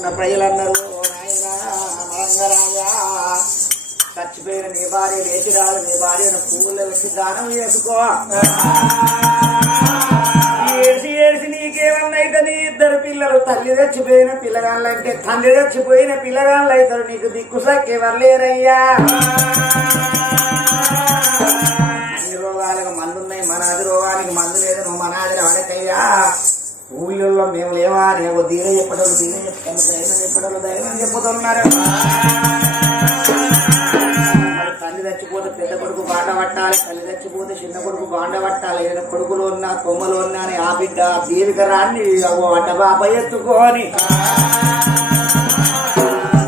ఉన్న ప్రజలందరూ మంగరాజా చచ్చిపోయిన నీ భార్య లేచి రాదు, నీ భార్యను పువ్వులు వచ్చి దానం చేసుకో. ఏడిసి ఏడిసి నీకేమన్నైతే నీ ఇద్దరు పిల్లలు తల్లి చచ్చిపోయిన పిల్లగాళ్ళంటే తండ్రి చచ్చిపోయిన పిల్లగాళ్ళు అవుతారు, నీకు దిక్కు సక్కేవారు లేరయ్యా. అన్ని రోగాలకు మందున్నాయి, మనాది రోగానికి మందు లేదు, నువ్వు మనాదిని అడకయ్యా. ఊళ్ళో మేము లేవా నేను ధీరే చెప్పడం ధీరే చెప్తాను, ధైర్యం చెప్పడం ధైర్యం చెప్పుతున్నారు. తల్లి చచ్చిపోతే పెద్ద కొడుకు బాండ పట్టాలి, తల్లి చచ్చిపోతే చిన్న కొడుకు బాండ పట్టాలి. ఏదైనా కొడుకులు ఉన్నా కొమ్మలు ఉన్నా అని ఆ బిడ్డ దేవిక రాన్ని అట బాబా ఎత్తుకోని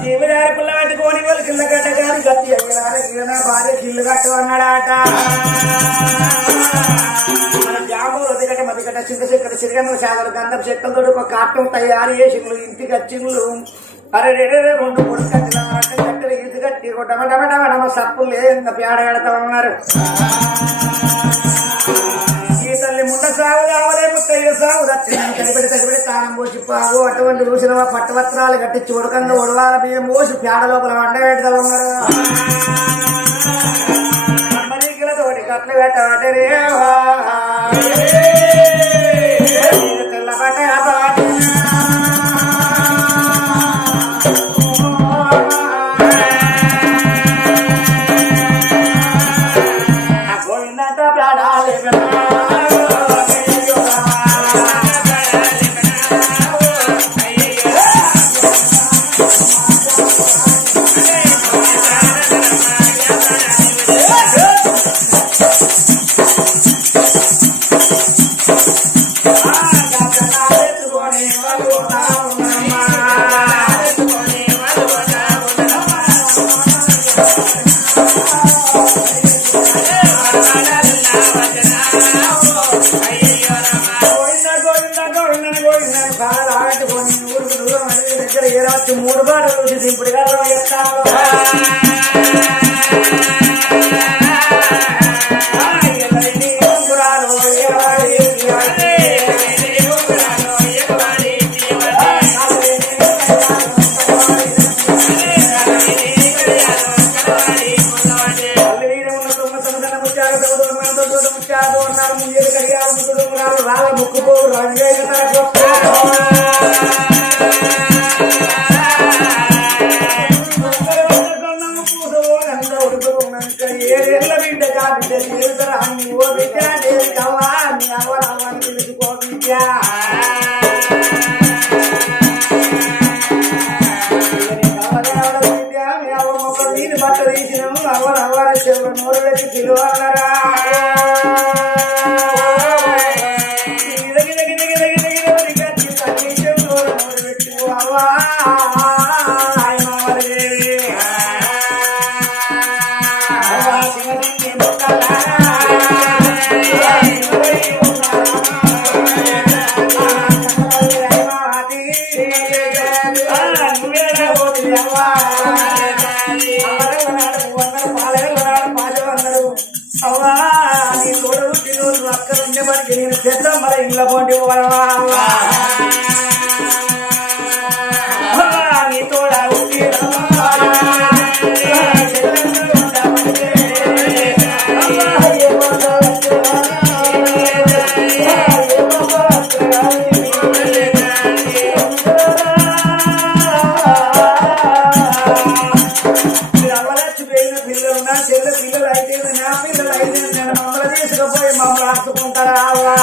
దేవిదారి పుల్ల కట్టుకోని వాళ్ళు కింద కట్టగాని గట్టి అయ్యారా భార్య కిల్లు కట్టు అన్నాడాట. మన జాములు అదిగట్ట మదిగట్ట చింత చెక్కలు చిరగందుల శాఖలు గంధం చెక్కలతో ఒక కాటం తయారు చేసిండ్లు, ఇంటికి వచ్చిండ్లు. అరే రెండు పొడి కట్టినారంటే కట్టెలు ఇది కట్టి డమడమ సప్పులు లేదు పేడ కడతా ఉన్నారు. ఈ తల్లి ముండ సాగు కావలే ముత్తయ్య సాగు తడిపెడి తానం పోసి పాగు అటువంటి చూసిన పట్టవస్త్రాలు కట్టించి ఉడకంగా ఉడవాల బియ్యం పోసి పేడ లోపల వండ పెడతా ఉన్నారు. అమ్మనీకిలతోటి కట్లు పెట్టే తెల్ల పట్ట మూడు బాటలు చూసి ఇప్పుడు రాళ్ళ ముక్కుపో రంగే ఏడేళ్ల బిడ్డ కాదు అన్ని ఓ బిడ్డ లేదు కవ్వా నీ అవ్వని తెలుసుకో బిడ్డ. మీ అవ్వ మొక్క వీధి బట్ట తీసినాము అవ్వర చెవులు నోరు పెట్టి పిలువన్నారా. అవ్వా అవ్వా నీ తోడు నువ్వు అక్కడ ఉండేవాడికి నేను పెద్ద మన ఇళ్ళ పోటీ నీ తోడ అవలచ్చిపోయిన పిల్లలు నా చెల్ల పిల్లలు అయితే నా పిల్లలు అయితే నేను మమ్మల్ని తీసుకుపోయి మమ్మల్ని ఆడుకుంటారా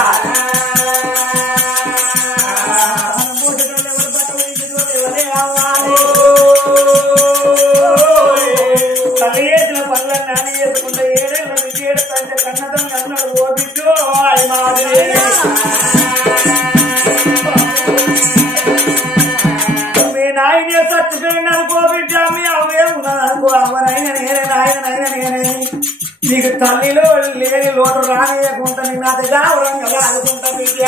తల్లి చేసిన పనులను నాని చేసుకుంటే ఏడేళ్ళ విజేడు కంటే కన్నదం అన్నాడు ఓ బిడ్డో అది మాదిరి మీ నాయన చచ్చిపోయినారు కో బిడ్డ మీ అవే ఉన్నాను అవనైనా నేనే నాయన నేనే నీకు తల్లిలో లేని లోటు రానియకుండా నీ నా దగ్గర గౌరవంగా ఆడుకుంటా బిడ్డ.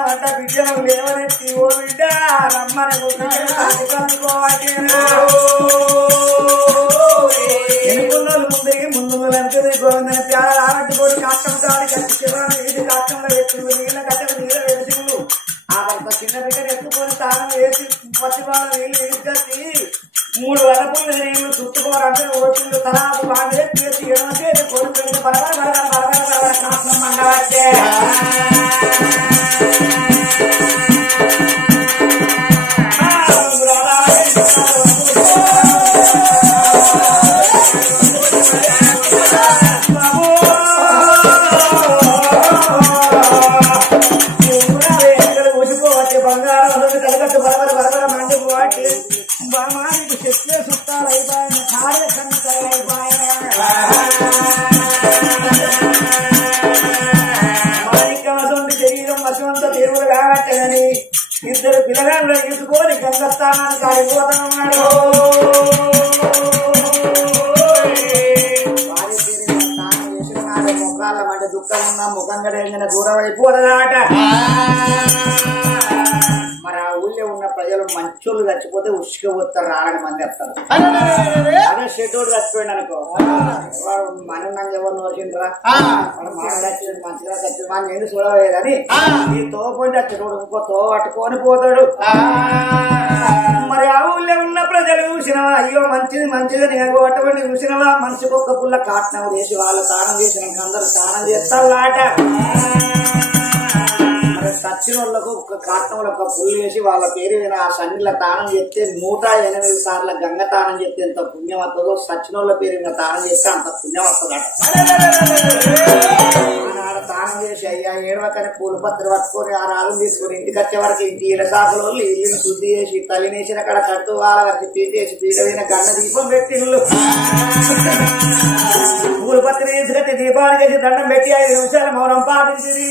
వంట బిడ్డను లేవనెత్తి ఓ బిడ్డ రమ్మని ఎన్నుకున్న ముందు ముందు వెనుకది గోవిందని ప్యార రాబట్టుకోడి కష్టం కాడి కట్టించేవాడు ఇది కష్టంలో ఎత్తులు నీళ్ళ కట్టలు నీళ్ళ వేసులు ఆ భర్త చిన్న బిడ్డను ఎత్తుకొని తాను వేసి పచ్చివాళ్ళ నీళ్ళు తీసుకొచ్చి 3 వరపులు నీళ్ళు చుట్టుకోవాలంటే ఓటిళ్ళు తలాపు బాగా చేసి ఏమంటే కొడుకు బరబర బరబర బరబర బరబర కాసం మండవచ్చే ఇద్దరు పిల్లగాళ్ళు తీసుకొని గంగస్థానానికి ఆడిపోతున్నాడు ముఖాల మధ్య దుఃఖం ఉన్న ముఖం గడిగిన దూరం అయిపోతాడట మరి ఆ ఊళ్ళో ఉన్న ప్రజలు మంచోళ్ళు చచ్చిపోతే ఉసుకపోతారు రాలని మంది వస్తారు అదే షెడ్యూల్ చచ్చిపోయింది అనుకో మనం నన్ను ఎవరు నోచిండ్రా మనం మాట్లాడి మంచిగా చచ్చి మనం ఏది చూడలేదని ఈ తోపండి చచ్చిపోడు ఇంకో తో పట్టుకొని పోతాడు మరి ఆ ఊళ్ళో ఉన్న ప్రజలు చూసినవా అయ్యో మంచిది మంచిది నేను అటువంటి చూసినవా మనిషికి ఒక్క పుల్ల కాటనం వేసి వాళ్ళు స్నానం చేసినాక అందరూ స్నానం చేస్తాళ్ళాట చచ్చిన వాళ్ళకు ఒక కాటంలో ఒక పుల్లు వేసి వాళ్ళ పేరు మీద ఆ సన్నిల తానం చేస్తే 108 సార్లు గంగ తానం చేస్తే ఎంత పుణ్యం వస్తుందో చచ్చిన వాళ్ళ పేరు మీద తానం చేస్తే అంత పుణ్యం వస్తుందట ఆనాడు తానం చేసి అయ్యా ఏడవకని పూలు పత్రి పట్టుకొని ఆ రాళ్ళు తీసుకొని ఇంటికి వచ్చే వరకు ఇంటి ఇలసాకుల వాళ్ళు ఇల్లుని శుద్ధి చేసి తల్లినేసిన అక్కడ కట్టు వాళ్ళ వరకు తీసేసి పీడమైన గంగ దీపం పెట్టిళ్ళు పూలు పత్రి తీసుకొచ్చి దీపాలు చేసి దండం పెట్టి 5 నిమిషాలు మౌనం పాటించింది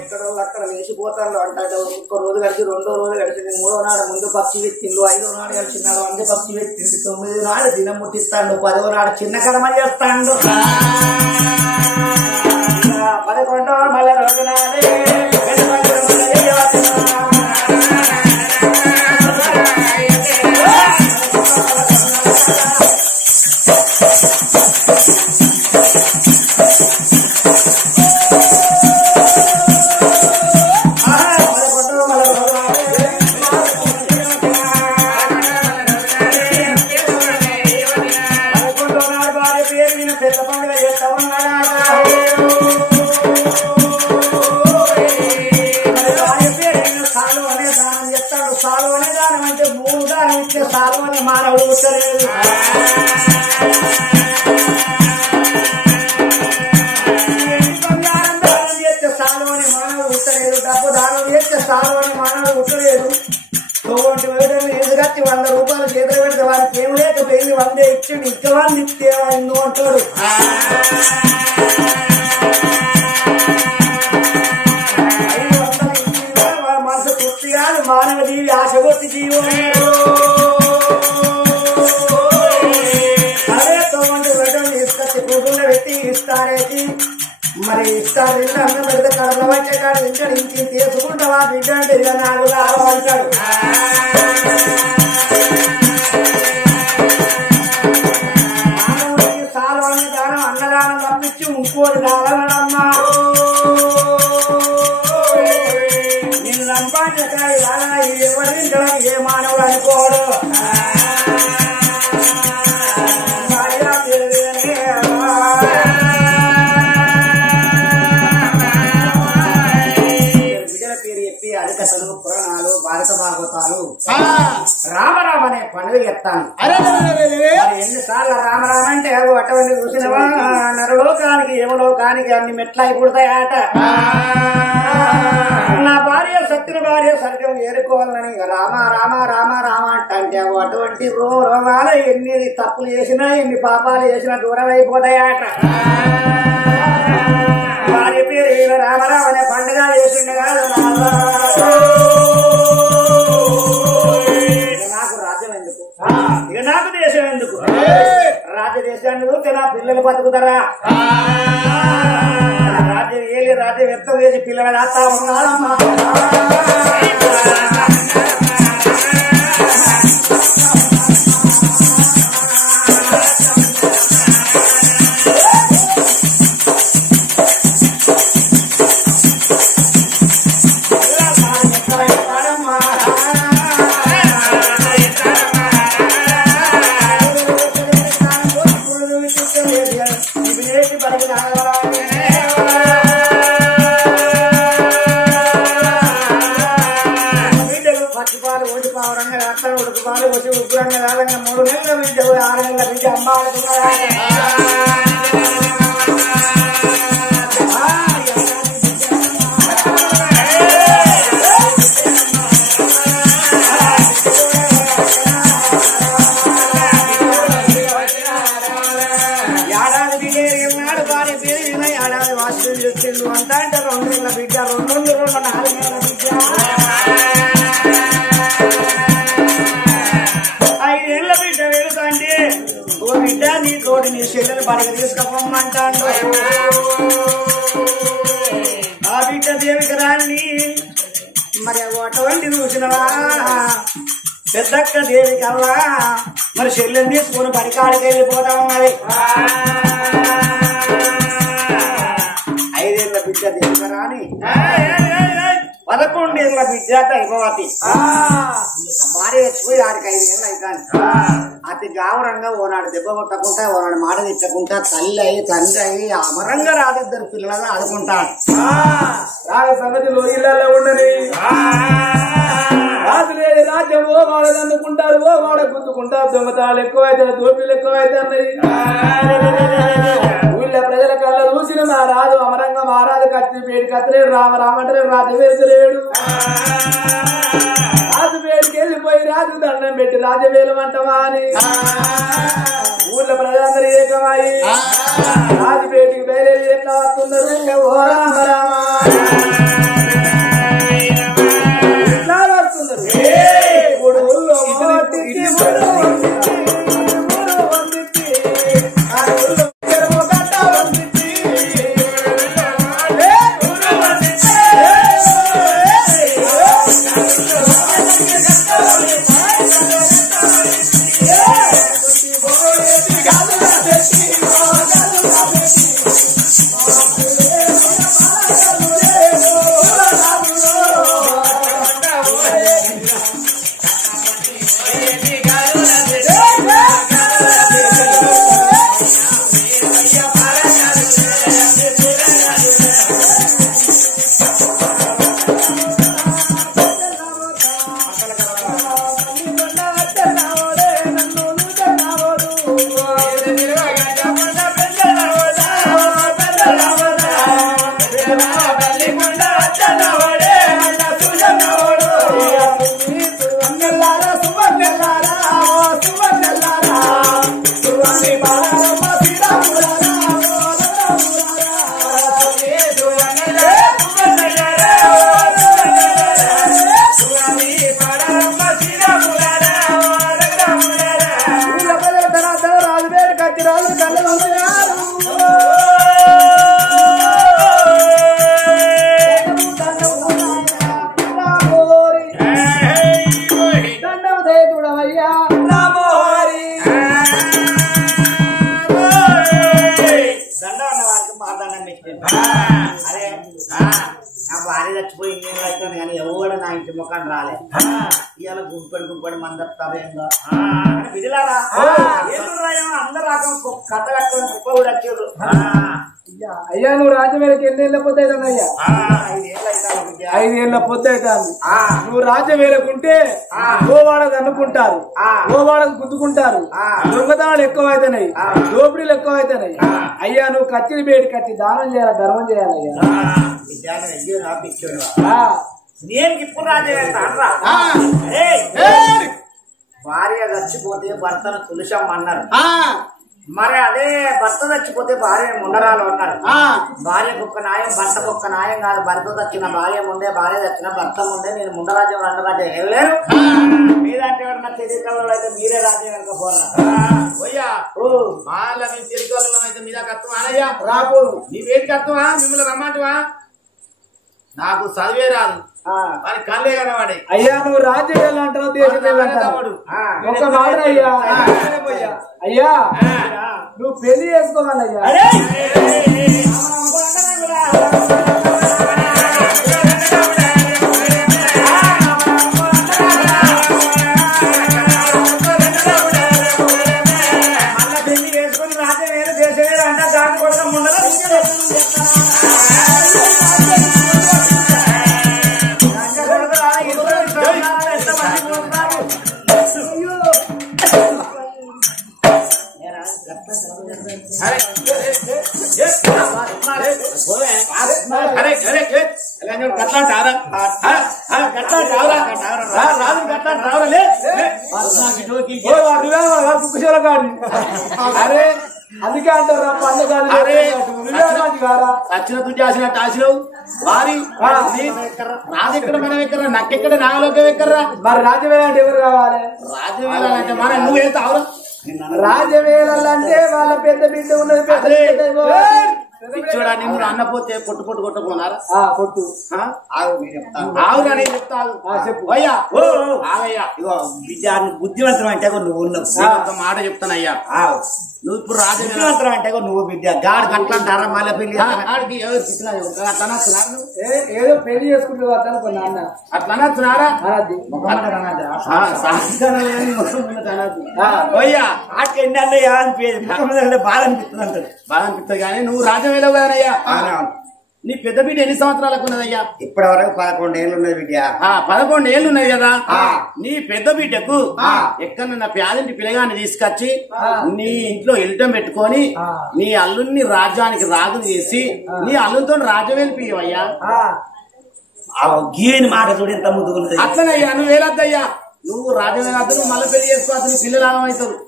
ఎక్కడో అక్కడ వేసిపోతారు అంటాడు ఒక్క రోజు గడిచి 2వ రోజు గడిచింది 3వ నాడు ముందు పక్షి పెట్టిండు 5వ నాడు గడిచినాడు అందు పక్షి పెట్టిండు 9వ నాడు దినం ముట్టిస్తాడు 10వ నాడు చిన్న కర్మ చేస్తాడు 11వ మళ్ళీ రోజు నాడే మానవుడు ఉట్టలేదు బంగారం దానం చేస్తే సాలు అని మానవుడు ఉట్టలేదు డబ్బు దానం చేస్తే సాలు అని మానవుడు ఉట్టలేదు తోటి వేడని ఎదుగచ్చి 100 రూపాయలు చేతులు పెడితే వారికి ఏం లేకపోయింది 100 ఇచ్చిండు ఇంకా 100 ఇస్తే ఎందు అంటాడు మనసు తృప్తి కాదు మానవ జీవి ఆశగొట్టి జీవం పెట్టి ఇస్తారేసి మరి ఇస్తారు అన్నం పెడితే కడప వచ్చే కాడు ఇంటాడు ఇంటి తీసుకుంటావా బిడ్డ అంటే ఇలా 4 అంటాడు మానవుడికి సాలు అనే దానం అన్నదానం తప్పించి ఇంకోటి కావాలమ్మా నిన్ను సంపాదించకాయ రాగా ఎవరు తింటాడని ఏ మానవుడు అనుకోడు కథలు పురాణాలు భారత భాగవతాలు రామరామ అనే పండుగ చెప్తాను ఎన్నిసార్లు రామరామ అంటే అటువంటి చూసినవా నరలోకానికి యమలోకానికి అన్ని మెట్ల అయిపోతాయట నా భార్య సత్యుల భార్య స్వర్గం ఏరుకోవాలని రామ రామ రామ రామ అంటే అటువంటి రోగాలు ఎన్ని తప్పులు చేసినా ఎన్ని పాపాలు చేసినా దూరం అయిపోతాయట భార్య పేరు రామరామ అనే పండుగ చేసిండు కాదు నాకు రాజ్యం ఎందుకు ఇక నాకు దేశం ఎందుకు రాజదేశాన్ని చూస్తే నా పిల్లలు బతుకుతారా రాజ్యం ఏలి రాజ్యం వ్యక్తం చేసి పిల్లలు రాస్తా ఉన్నారమ్మా బిడ్డలు పచ్చిపాలు ఓడిపావరంగా అట్లా ఉడుకుపాలు వచ్చి ఉగ్గురంగా రాదంగా 3 నెలల బిడ్డ 6 నెలల బిడ్డ అమ్మ అంటా అంటే 2 నెలల బిడ్డ 2 4 నెలల బిడ్డ 5 ఏళ్ళ బిడ్డ వెళుతా అంటే ఓ బిడ్డ నీ తోటి నీ చెల్లెలు బడికి తీసుకపోమ్మంటాడు. ఆ బిడ్డ దేవికి రాని మరి అటువంటి చూసినవా పెద్దక్క దేవికి అవ్వా మరి చెల్లెని తీసుకుని బడికాడికి వెళ్ళిపోతాం. మరి 5 ఏళ్ళ బిడ్డ దేవిక రాని 11 ఏళ్ళ బిడ్డ అయిపోవాలి భార్య పోయి 6కి 5 ఏళ్ళు అవుతాను. అతి గావరంగా ఓనాడు దెబ్బ కొట్టకుండా ఓనాడు మాట తెచ్చకుండా తల్లి అయ్యి తండ్రి అయ్యి అమరంగా రాదిద్దరు పిల్లలను ఆడుకుంటాడు. సంగతిలో ఇళ్లలో ఉండని రాజు లేని రాజ్యం ఓ వాడని అందుకుంటారు, ఓ వాడ గుద్దుకుంటారు. దొంగతాళ్ళు ఎక్కువైతే దోపిలు ఎక్కువైతే ఊళ్ళో ప్రజల కళ్ళ చూసిన నా రాజు అమరంగా మహారాజు కత్తి పేరు కత్తలేడు, రామ రామంటారు రాజు వేసలేడు. రాజు పేరుకి వెళ్ళిపోయి రాజు దండం పెట్టి రాజవేలమంటవా అని ఊళ్ళో ప్రజలందరూ ఏకమై రాజు పేటికి బయలుదేరి ఎట్లా వస్తున్నారు. ఓ రామ రామ ఇట్లా వస్తున్నారు. ఊళ్ళో ముఖాన్ని రాలే ఇవాళ గుంపడి మందస్తారేందో విడిలారా అందరు రాక కథ కట్టుకొని కుప్ప కూడా వచ్చారు. అయ్యా నువ్వు రాజ్యవేళకి 8 ఏళ్ళ పొద్దు అవుతుంది. అయ్యా 5 ఏళ్ళ పొద్దు అవుతుంది. నువ్వు రాజ్యవేళకుంటే గోవాడకు అనుకుంటారు, గోవాడకు గుద్దుకుంటారు, దొంగతనాలు ఎక్కువైతున్నాయి, దోపిడీలు ఎక్కువైతున్నాయి. అయ్యా నువ్వు కత్తిని బేటి కట్టి దానం చేయాలి, ధర్మం చేయాలి. అయ్యా నేను ఇప్పుడు భార్య చచ్చిపోతే భర్తను తులసమ్మన్నారు. మరి అదే భర్త చచ్చిపోతే భార్య ముండరాలు అన్నారు. భార్యకు ఒక్క న్యాయం భర్తకు ఒక్క న్యాయం కాదు. భర్త చచ్చిన భార్య ముందే, భార్య చచ్చిన భర్త ముందే. నేను ముండరాజ్యం రండరాజ్యం వెళ్ళలేరు. మీదంటే ఎవరన్నా తెలియకల్లో అయితే మీరే రాజ్యం వెళ్ళకపోరా. వాళ్ళ మీ తెలియకల్లో అయితే మీద కత్తం అనయ్యా రాపోదు. నీవేంటి కత్తమా? మిమ్మల్ని రమ్మంటువా? నాకు చదివే రాదు, మరి కళ్ళే కనవాడి. అయ్యా నువ్వు రాజ్యం వెళ్ళంటావు, దేశం వెళ్ళంటావు. ఒక మాట అయ్యా, అయ్యా నువ్వు పెళ్లి చేసుకోవాలయ్యా. మళ్ళా పెళ్లి చేసుకుని రాజ్యం వేరు దేశం వేరు అంటే దాని కోసం ముందర అరే అందుకే అంటారు వచ్చిన తుది ఆసినట్టు ఆశలు వారి రాజెక్కడ మనం ఎక్కరా నక్కెక్కడ నాగలోకి ఎక్కర్రా మరి రాజవేళ అంటే ఎవరు కావాలి రాజవేళంటే మన నువ్వు వెళ్తావు రాజవేళంటే వాళ్ళ పెద్ద బిడ్డ ఉన్నది చూడా నిన్ను అన్నపోతే కొట్టు కొట్టు కొట్టుకున్నారా కొట్టు ఆవుగా నేను చెప్తాను చెప్పు అయ్యా ఆగయ్యా ఇగో విద్యాన్ని బుద్ధివంతం అంటే నువ్వు ఉన్నావు మాట చెప్తానయ్యా నువ్వు ఇప్పుడు రాజవంతం అంటే నువ్వు బిడ్డ గాడి గంటలంటారా మళ్ళీ పెళ్లి ఆడికి ఏదో పెళ్లి చేసుకుంటూ నాన్న అట్లా అనొచ్చున్నారా అయ్యా ఆడికి ఎన్ని అన్నయ్యా అనిపించదు బాధ అనిపిస్తుంది అంటారు బాధ అనిపిస్తుంది కానీ నువ్వు రాజవేలవు కాదయ్యా నీ పెద్ద బిడ్డ ఎన్ని సంవత్సరాలకు ఉన్నదయ్యా ఇప్పటి వరకు 11 ఏళ్ళు ఉన్నది బిడ్డ 11 ఏళ్ళు ఉన్నది కదా నీ పెద్ద బిడ్డకు ఎక్కడన్నా పేదింటి పిల్లగాన్ని తీసుకొచ్చి నీ ఇంట్లో ఇల్టం పెట్టుకొని నీ అల్లుని రాజ్యానికి రాజుని చేసి నీ అల్లుతో రాజ్యం వెళ్ళిపోయావయ్యా గీని మాట చూడు ఎంత ముద్దుకుంటుంది అట్లనయ్యా నువ్వు వేలద్దయ్యా నువ్వు రాజ్యం వేలద్దు నువ్వు మళ్ళీ పెళ్లి చేసుకోవచ్చు నీ పిల్లలు ఆగమవుతారు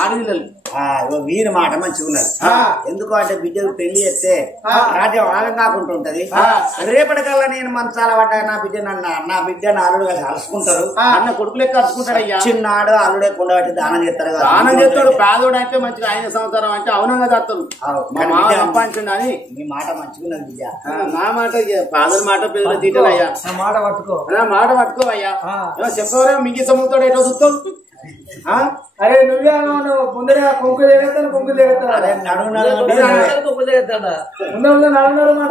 ఆడపిల్లలు వీరి మాట మంచిగా ఉన్నది ఎందుకు అంటే బిడ్డకు పెళ్లి చేస్తే రాజ్యం ఆగం కాకుండా ఉంటది రేపటికల్లా నేను మంచాల పడ్డా నా బిడ్డ అల్లుడు కలిసి అలుసుకుంటారు అన్న కొడుకు లెక్క అరుచుకుంటాడయ్యా చిన్నాడు అల్లుడే కొండబట్టి దానం చేస్తాడు దానం చేస్తాడు పేదోడు అయితే మంచిగా 5 సంవత్సరం అంటే అవునంగా చేస్తాడు సంపాదించండి అని మీ మాట మంచిగా ఉన్నది బిడ్డ నా మాట పేదల మాట పేదలు తీటలయ్యా మాట పట్టుకో మాట పట్టుకోవయ్యా చెప్పవరా మింగి సముద్రుడు ఎటో చూస్తావు అరే నువ్వే ముందరగా కొంకు దిగుతాను కొంకు దిగుతాను నడునడు మాట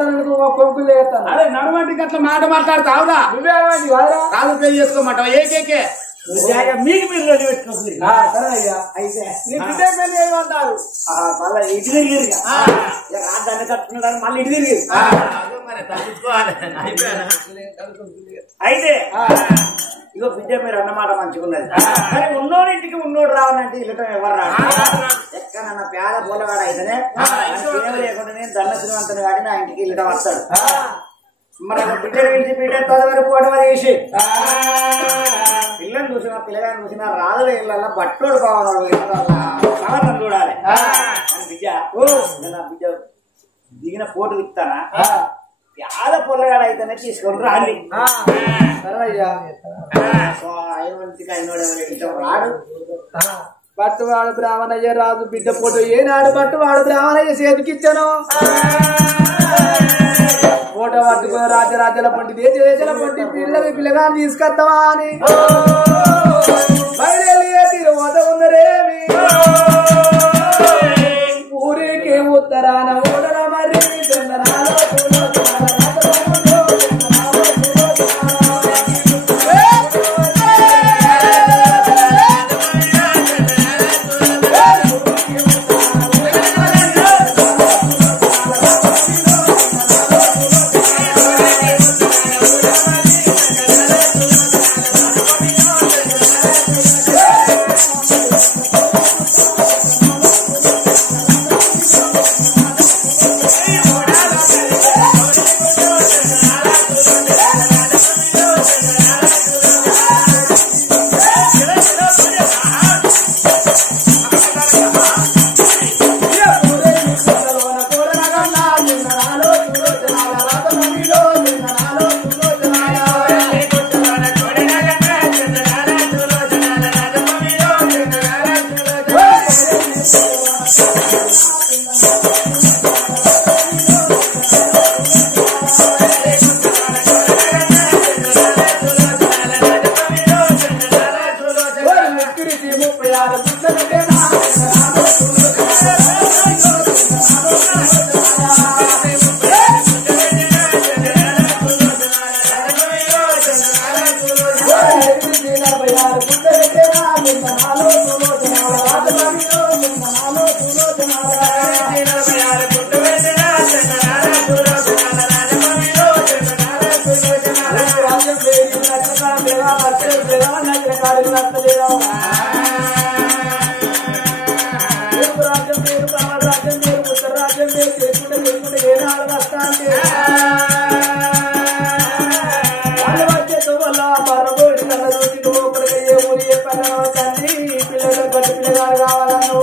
కొంకు దిగుతాను అదే నడుమంటికి అట్లా మాట మాట్లాడతావురా నువ్వే కాదు పెళ్లి చేసుకోమంట ఏకేకే మీకు మీరు రెడీ పెట్టుకోండి సరేయ్యా అయితే నీ బిడ్డ పెళ్లి ఏమంటారు మళ్ళీ ఇటు తిరిగి రాజధాని కట్టుకుంటారు మళ్ళీ ఇటు తిరిగి అయితే ఇగో బిడ్డ మీరు అన్నమాట మంచిగున్నది కానీ ఉన్నోడి ఇంటికి ఉన్నోడు రావాలంటే ఇల్లటం ఎవరు రాడు ఎక్కడన్నా పేద పోలవాడు అయితేనే లేకుండా నేను దండ శ్రీమంతుని కానీ నా ఇంటికి ఇల్లటం వస్తాడు మరి బిడ్డ ఇంటి బిడ్డ తొలవరకు పోవడం చేసి పిల్లని చూసినా పిల్లగాని చూసినా రాజుల ఇళ్ళల్లో బట్టోడు బాగున్నాడు చూడాలి బిడ్డ నా బిడ్డ దిగిన ఫోటో ఇస్తానా యాద పొల్లగాడు అయితేనే తీసుకొని రాలి రాడు బట్టువాడు బ్రాహ్మణయ్య రాజు బిడ్డ ఫోటో ఏనాడు బట్టువాడు బ్రాహ్మణయ్య చేతికిచ్చాను ఫోటో పట్టుకుని రాజరాజల పండి దేశల పండి పిల్లగాని తీసుకొస్తావా అని బయలుదేరి వద ఉన్నరేమి ఊరికి ఉత్తరాన ఓడర మరి రాజ్యం పేరు కావాలి రాజ్యం పేరు ఉత్తర రాజ్యం పేరు చేసుకుంటే చేసుకుంటే ఏ నాలుగు వస్తా అంటే వాళ్ళ వచ్చేతో వల్ల పర్రబోడి కళ్ళలోకి లోపలికి ఏ ఊరి ఏ పల్లె తండ్రి పిల్లలు గట్టి పిల్లగాడు కావాలన్న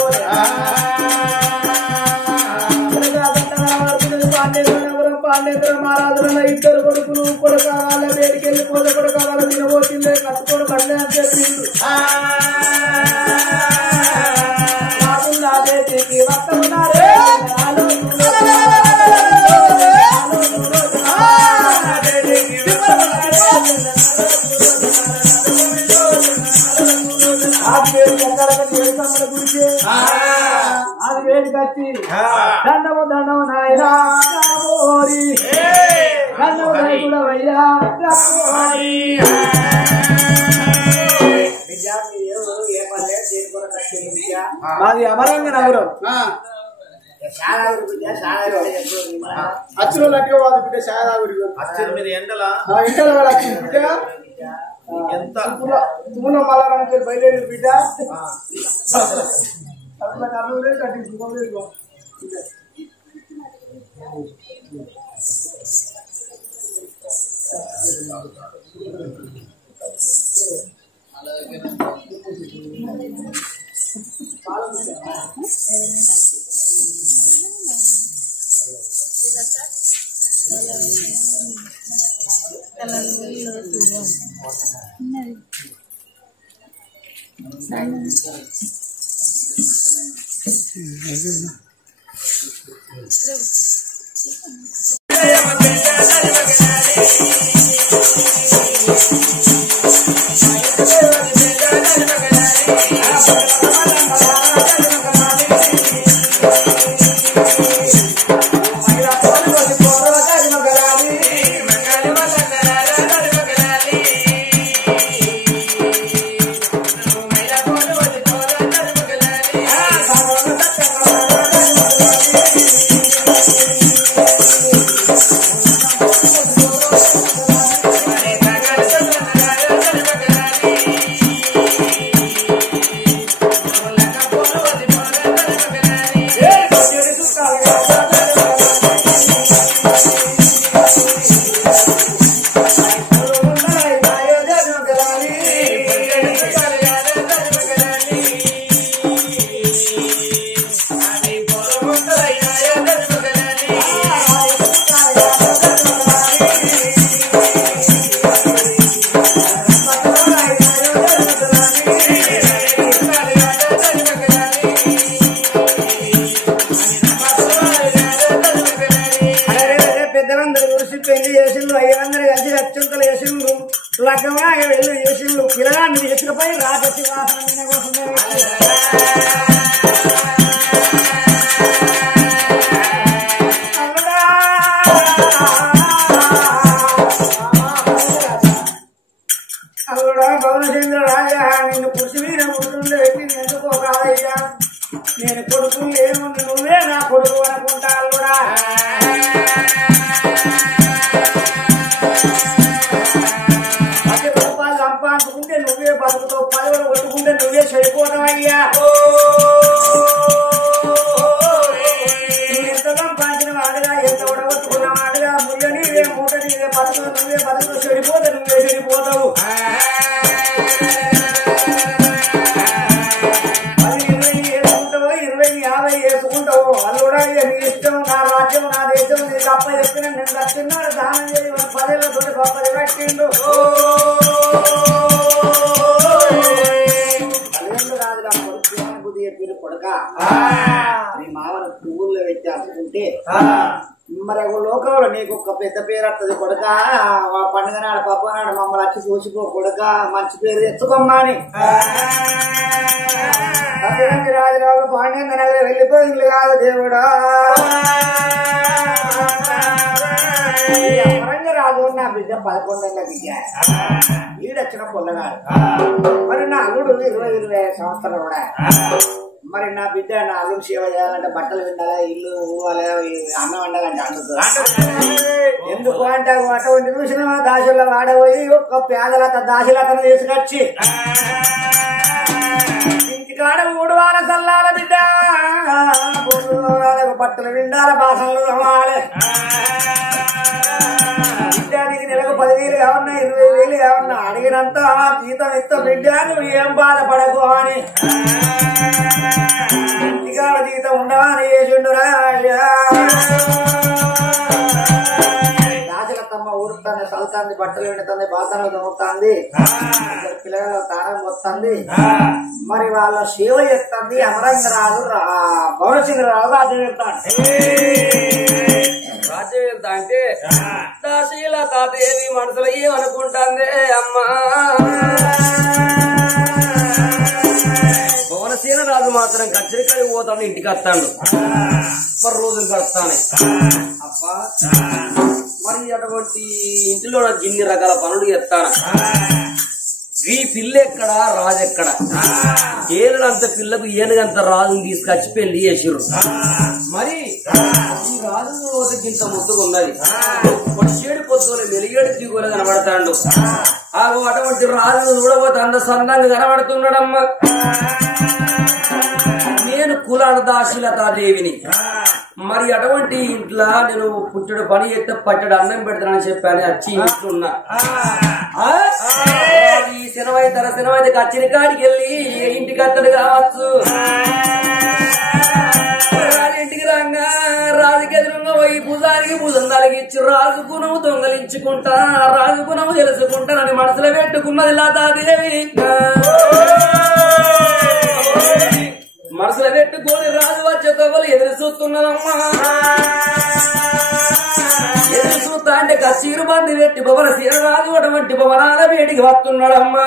పాండేంద్ర మహారాజుల ఇద్దరు కొడుకులు కొడుకు కావాలి వేడికి వెళ్ళి కోద కొడుకు కావాలి తినబోతుందే కట్టుకోడు పడలే అని చెప్పిండు చేతికి వస్తున్నారే అది వేడి కచ్చి దండము దండము నాయనా దండము నాయకుడవయ్యా మాది అమరంగ నగరం అచ్చులో లెక్క వాళ్ళు బిడ్డ శాదాగుడి ఎండల వాడు వచ్చింది బిడ్డ ఎంత తూన మళ్ళీ బయలుదేరి బిడ్డ లగ్గమాగా వెళ్ళి చేసిండు పిల్లగాన్ని తీసుకుపోయి రాజసి వాసన కోసం అల్లుడా భవనచంద్ర రాజా నిన్ను కృషి మీద ముడుతుండే వ్యక్తి ఎందుకో కాదయ్యా నేను కొడుకు ఏముంది నువ్వే నా కొడుకు అనుకుంటా అల్లుడా సంపాదించుకుంటే నువ్వే బతుకుతావు పదవులు కొట్టుకుంటే నువ్వే చనిపోతావయ్యా ఎంత సంపాదించిన వాడుగా ఎంత ఉడగొట్టుకున్న వాడుగా ముళ్ళ నీవే మూట నీవే బతుకు నువ్వే బతుకు చెడిపోతే నువ్వే చెడిపోతావు 10, 20, 50 వేసుకుంటావు అల్లుడా నీ ఇష్టం నా రాజ్యం నా దేశం నీ తప్ప చెప్పిన నేను దక్షిణాడు దానం చేసి 10 ఏళ్ళతో గొప్పది పెట్టిండు కొడుక నీ మామను పువ్వుల్లో పెట్టి అమ్ముకుంటే మరి లోకంలో నీకు ఒక పెద్ద పేరు వస్తుంది కొడుక పండుగ నాడు పప్పు నాడు మమ్మల్ని వచ్చి చూసిపో కొడుక మంచి పేరు తెచ్చుకోమ్మా అని రాజురావు పాండ్యంగ నగరం వెళ్ళిపోయింది కాదు దేవుడా రాజు నా బిడ్డ 11 బిడ్డ ఈడొచ్చిన పొల్లగాడు మరి నా అల్లుడు 20 సంవత్సరాలు కూడా మరి నా బిడ్డ నా అల్లుడు సేవ చేయాలంటే బట్టలు విండాలా ఇల్లు ఊవాలి అన్నం వండాలంటే అందుతుంది ఎందుకు అంటే అటువంటి చూసిన దాసుల్లో వాడబోయి ఒక పేదలత దాసులతను తీసుకొచ్చి ఇంటికాడ ఊడవాల సల్లాల బిడ్డ బట్టలు విండాల బాసలు రవ్వాలి బిడ్డానికి నెలకు 10,000 కావన్నా 20,000 కావన్నా అడిగినంత జీతం ఇస్తా బిడ్డ నువ్వు ఏం బాధపడకు అని ఇంటికాడ జీతం ఉండవా అని చేసిండురా రాజలతమ్మ ఊడుతాంది చల్లుతాంది బట్టలు విండుతుంది బాసనలు తమ్ముతుంది పిల్లల తారం వస్తుంది మరి వాళ్ళ సేవ చేస్తుంది అమరంగరాజు భవనసింగరాజు రాజ్యం చెప్తాడు రాజ్యం వెళ్తా అంటే దాశీల తాతేవి మనసులో ఏమనుకుంటాందే అమ్మా భువనసేన రాజు మాత్రం కచ్చరికాయ పోతాడు ఇంటికి వస్తాడు మరి రోజులు గడుస్తాను అబ్బా మరి అటువంటి ఇంటిలో ఇన్ని రకాల పనులు చేస్తాను ఈ పిల్ల ఎక్కడ రాజు ఎక్కడ ఏనుగంత పిల్లకు ఏనుగంత రాజుని తీసుకొచ్చి పెళ్లి చేసిరు మరి ఈ రాజు ఇంత ముద్దుగా ఉన్నది పొడిచేడు పొద్దుని వెలిగేడు దిగులు కనబడతాడు అటువంటి రాజును చూడబోతే అంత సన్నంగా కనబడుతున్నాడమ్మా నేను కులాల దాశీలతాదేవిని మరి అటువంటి ఇంట్లో నేను పుట్టడు పని చేస్తే పట్టడు అన్నం పెడతానని చెప్పాను వచ్చి ఇంట్లున్నా ఈ శనవైతే కచ్చిన కాడికి వెళ్ళి ఇంటికి అత్తడు కావచ్చు ఇంటికి రాగా రాజుకి ఎదురుగా పోయి భుజానికి భుజం తలిగిచ్చి రాజుకు నువ్వు దొంగలించుకుంటా రాజుకు నువ్వు తెలుసుకుంటానని మనసులో పెట్టుకున్నది లతాదేవి మనసులో పెట్టుకొని రాజు వచ్చే తొగలు ఎదురు చూస్తున్నదమ్మా ఎదురు చూస్తా అంటే కచ్చీరు బంది పెట్టి భవన సీర రాజు అటువంటి భవనాల వేడికి వస్తున్నాడమ్మా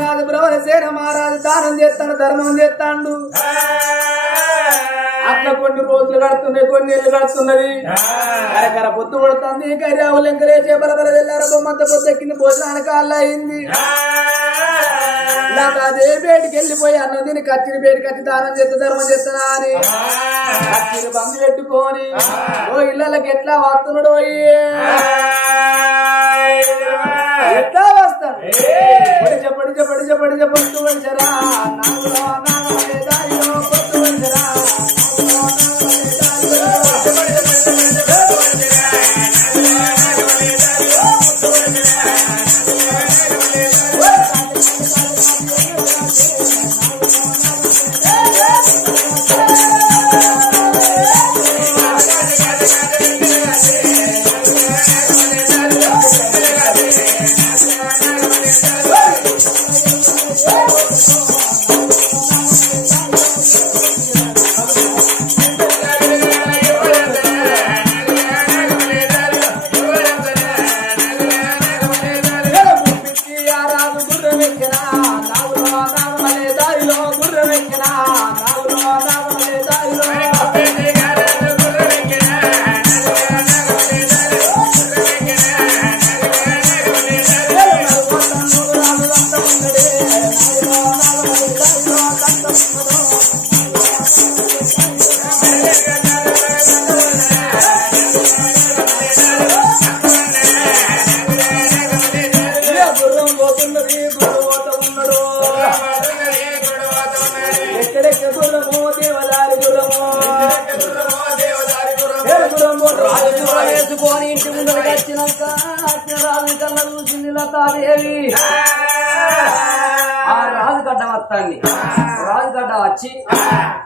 రాజు భవనసేన మహారాజు దానం చేస్తాడు ధర్మం చేస్తాడు అట్లా కొన్ని రోజులు గడుతున్నాయి కొన్ని నెలలు గడుతున్నది కరకర పొత్తు కొడుతుంది కర్యావులు ఎంకరేసే బలబల వెళ్ళారు బొమ్మంత పొత్తెక్కింది భోజనానికి అల్లా అయింది అదే బయటికి వెళ్ళిపోయి అన్నదిని కత్తిని బయటికి కట్టి దానం చేస్తే ధర్మం చేస్తున్నా అని కత్తిని బంది పెట్టుకొని ఓ ఇళ్ళకి ఎట్లా వస్తున్నాడు ఎట్లా వస్తాడు పడి పొత్తు వచ్చరా దారిలో పొత్తు వచ్చరా వేసుకొని ఇంటి ముందరికి వచ్చినాక రాజు కళ్ళ చూసింది లతాదేవి ఆ రాజుగడ్డ వస్తాండి రాజుగడ్డ వచ్చి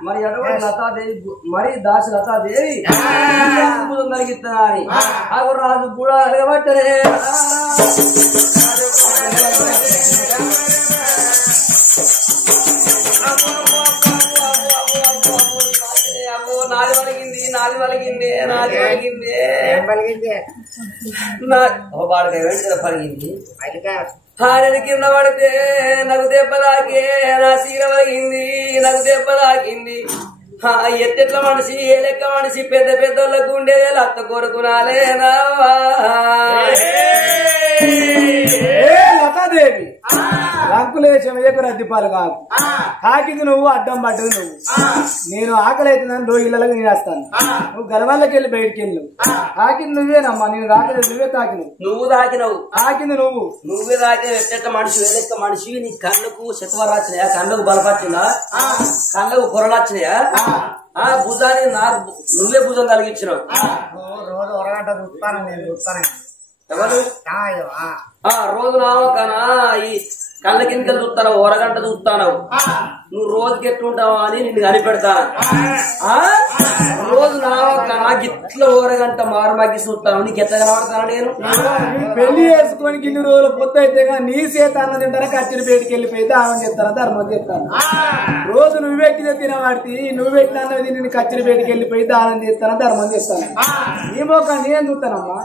మరి అటువంటి లతాదేవి మరి దాసి లతాదేవి జరిగిస్తున్నా అని ఆ రాజు కూడా అడగబట్టరే నాది వలిగింది పలిగింది హారది కింద పడితే నాకు దెబ్బ తాకే నా సీర వలిగింది నాకు దెబ్బ తాకింది ఎట్టెట్ల మనిషి ఏ లెక్క మనిషి పెద్ద పెద్దోళ్ళకు ఉండేదే లత్త కొడుకునాలేనా లతాదేవి రంకులేసి వేయకు రద్దిపాలు కాదు కాకింది నువ్వు అడ్డం పడ్డది నువ్వు నేను ఆకలి అవుతుందని రోజు ఇళ్ళకి నేను వేస్తాను నువ్వు గలవాళ్ళకి వెళ్ళి బయటికి వెళ్ళు తాకింది నువ్వేనమ్మా నేను తాకలేదు నువ్వే తాకినవు నువ్వు తాకినవు తాకింది నువ్వే తాకిన ఎట్ట మనిషి వేలెక్క మనిషి నీ కళ్ళకు శతవారు వచ్చినాయా కళ్ళకు బలపచ్చిందా కళ్ళకు పొరలొచ్చినాయా భుజాన్ని నువ్వే భుజం కలిగించినావు రోజు అరగంట చూస్తాను నేను చూస్తాను ఎవరు రోజు నావకనా ఈ కళ్ళ కిందలు చూస్తాను ఒరగంట చూస్తాను నువ్వు రోజుకి ఎట్లుంటావు అని నిన్ను కనిపెడతాను రోజు నావకనా గిట్ల ఒరగంట మారమాకి చూస్తాను నీకు ఎట్లా కనబడతాను నేను పెళ్లి చేసుకొని ఇన్ని రోజులు పొత్తు అయితే నీ చేత అన్న తింటారా కచ్చిన బయటికి వెళ్ళిపోయి దానం చేస్తాను ధర్మం చేస్తాను రోజు నువ్వు పెట్టిన తినబడి నువ్వు పెట్టిన అన్నది నిన్ను కచ్చిన బయటికి వెళ్ళిపోయి దానం చేస్తాను ధర్మం చేస్తాను నీ మోకా నేను చూస్తానమ్మా